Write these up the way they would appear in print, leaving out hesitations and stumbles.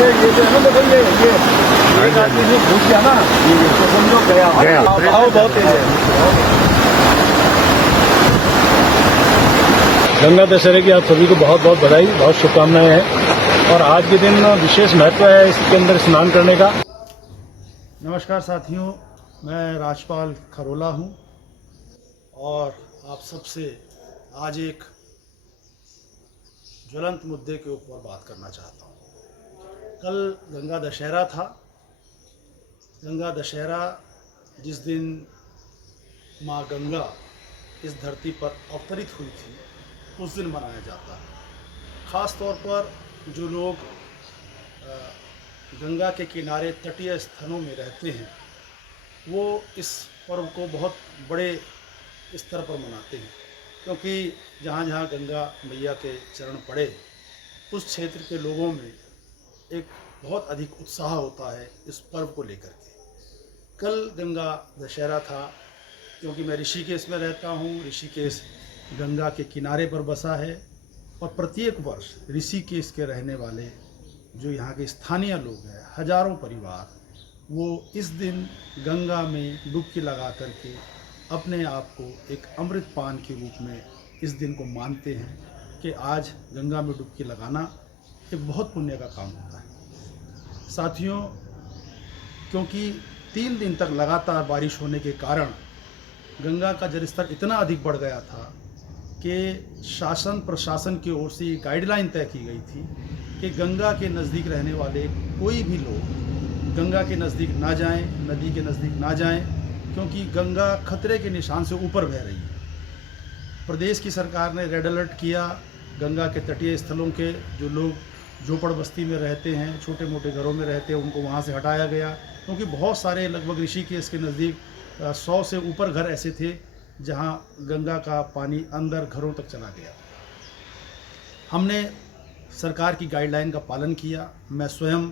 ये जो है ना, देखो ये एक आदमी जो घुस गया ना, तो समझो गया भाव बहुत तेज है। गंगा दशहरे की आप सभी को बहुत बहुत बधाई, बहुत शुभकामनाएं हैं। और आज के दिन विशेष महत्व है इसके अंदर स्नान करने का। नमस्कार साथियों, मैं राजपाल खरोला हूं और आप सबसे आज एक ज्वलंत मुद्दे के ऊपर बात करना चाहता हूं। कल गंगा दशहरा था। गंगा दशहरा जिस दिन माँ गंगा इस धरती पर अवतरित हुई थी, उस दिन मनाया जाता है। ख़ास तौर पर जो लोग गंगा के किनारे तटीय स्थानों में रहते हैं, वो इस पर्व को बहुत बड़े स्तर पर मनाते हैं, क्योंकि जहाँ जहाँ गंगा मैया के चरण पड़े, उस क्षेत्र के लोगों में एक बहुत अधिक उत्साह होता है इस पर्व को लेकर के। कल गंगा दशहरा था, क्योंकि मैं ऋषिकेश में रहता हूँ। ऋषिकेश गंगा के किनारे पर बसा है और प्रत्येक वर्ष ऋषिकेश के रहने वाले जो यहाँ के स्थानीय लोग हैं, हजारों परिवार, वो इस दिन गंगा में डुबकी लगा करके अपने आप को एक अमृत पान के रूप में इस दिन को मानते हैं कि आज गंगा में डुबकी लगाना एक बहुत पुण्य का काम होता है। साथियों, क्योंकि 3 दिन तक लगातार बारिश होने के कारण गंगा का जलस्तर इतना अधिक बढ़ गया था कि शासन प्रशासन की ओर से ये गाइडलाइन तय की गई थी कि गंगा के नज़दीक रहने वाले कोई भी लोग गंगा के नज़दीक ना जाएं, नदी के नज़दीक ना जाएं, क्योंकि गंगा खतरे के निशान से ऊपर बह रही है। प्रदेश की सरकार ने रेड अलर्ट किया। गंगा के तटीय स्थलों के जो लोग झोपड़ बस्ती में रहते हैं, छोटे मोटे घरों में रहते हैं, उनको वहाँ से हटाया गया, क्योंकि बहुत सारे लगभग ऋषिकेश के नज़दीक 100 से ऊपर घर ऐसे थे जहाँ गंगा का पानी अंदर घरों तक चला गया। हमने सरकार की गाइडलाइन का पालन किया। मैं स्वयं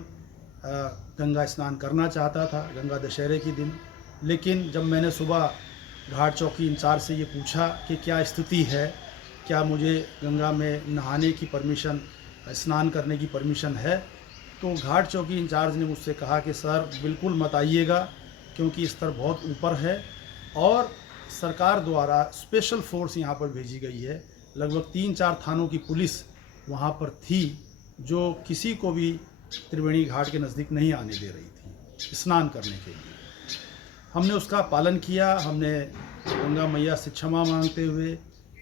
गंगा स्नान करना चाहता था गंगा दशहरे के दिन, लेकिन जब मैंने सुबह घाट चौकी इंचार्ज से ये पूछा कि क्या स्थिति है, क्या मुझे गंगा में नहाने की परमिशन, स्नान करने की परमिशन है, तो घाट चौकी इंचार्ज ने मुझसे कहा कि सर बिल्कुल मत आइएगा, क्योंकि स्तर बहुत ऊपर है और सरकार द्वारा स्पेशल फोर्स यहाँ पर भेजी गई है। लगभग 3-4 थानों की पुलिस वहाँ पर थी, जो किसी को भी त्रिवेणी घाट के नज़दीक नहीं आने दे रही थी स्नान करने के लिए। हमने उसका पालन किया। हमने गंगा मैया से क्षमा मांगते हुए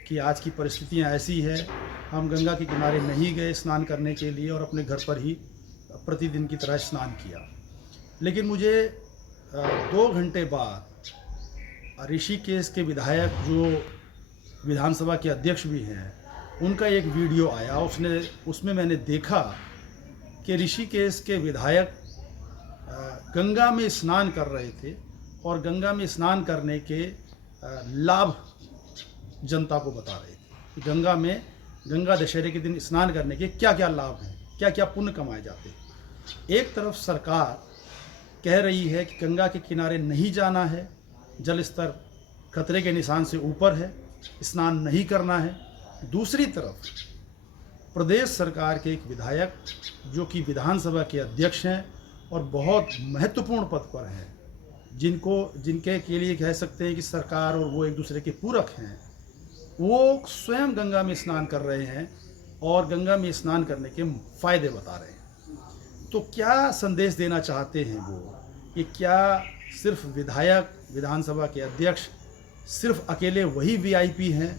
कि आज की परिस्थितियाँ ऐसी है, हम गंगा के किनारे नहीं गए स्नान करने के लिए और अपने घर पर ही प्रतिदिन की तरह स्नान किया। लेकिन मुझे 2 घंटे बाद ऋषिकेश के विधायक, जो विधानसभा के अध्यक्ष भी हैं, उनका एक वीडियो आया। उसमें मैंने देखा कि ऋषिकेश के विधायक गंगा में स्नान कर रहे थे और गंगा में स्नान करने के लाभ जनता को बता रहे थे कि गंगा में गंगा दशहरे के दिन स्नान करने के क्या क्या लाभ हैं, क्या क्या पुण्य कमाए जाते हैं। एक तरफ सरकार कह रही है कि गंगा के किनारे नहीं जाना है, जल स्तर खतरे के निशान से ऊपर है, स्नान नहीं करना है। दूसरी तरफ प्रदेश सरकार के एक विधायक, जो कि विधानसभा के अध्यक्ष हैं और बहुत महत्वपूर्ण पद पर हैं, जिनके के लिए कह सकते हैं कि सरकार और वो एक दूसरे के पूरक हैं, वो स्वयं गंगा में स्नान कर रहे हैं और गंगा में स्नान करने के फ़ायदे बता रहे हैं। तो क्या संदेश देना चाहते हैं वो, कि क्या सिर्फ विधायक, विधानसभा के अध्यक्ष, सिर्फ अकेले वही वीआईपी हैं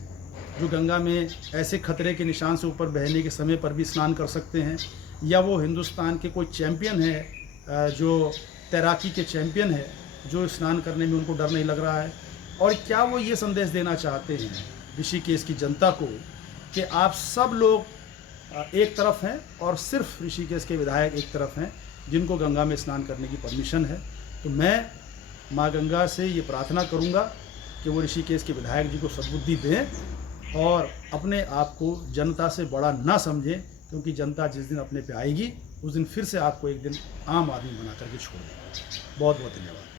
जो गंगा में ऐसे खतरे के निशान से ऊपर बहने के समय पर भी स्नान कर सकते हैं, या वो हिंदुस्तान के कोई चैंपियन है, जो तैराकी के चैंपियन है, जो स्नान करने में उनको डर नहीं लग रहा है? और क्या वो ये संदेश देना चाहते हैं ऋषिकेश की जनता को कि आप सब लोग एक तरफ हैं और सिर्फ ऋषिकेश के विधायक एक तरफ हैं जिनको गंगा में स्नान करने की परमिशन है? तो मैं माँ गंगा से ये प्रार्थना करूँगा कि वो ऋषिकेश के विधायक जी को सद्बुद्धि दें और अपने आप को जनता से बड़ा ना समझें, क्योंकि जनता जिस दिन अपने पे आएगी, उस दिन फिर से आपको एक दिन आम आदमी बना करके छोड़ देगी। बहुत बहुत धन्यवाद।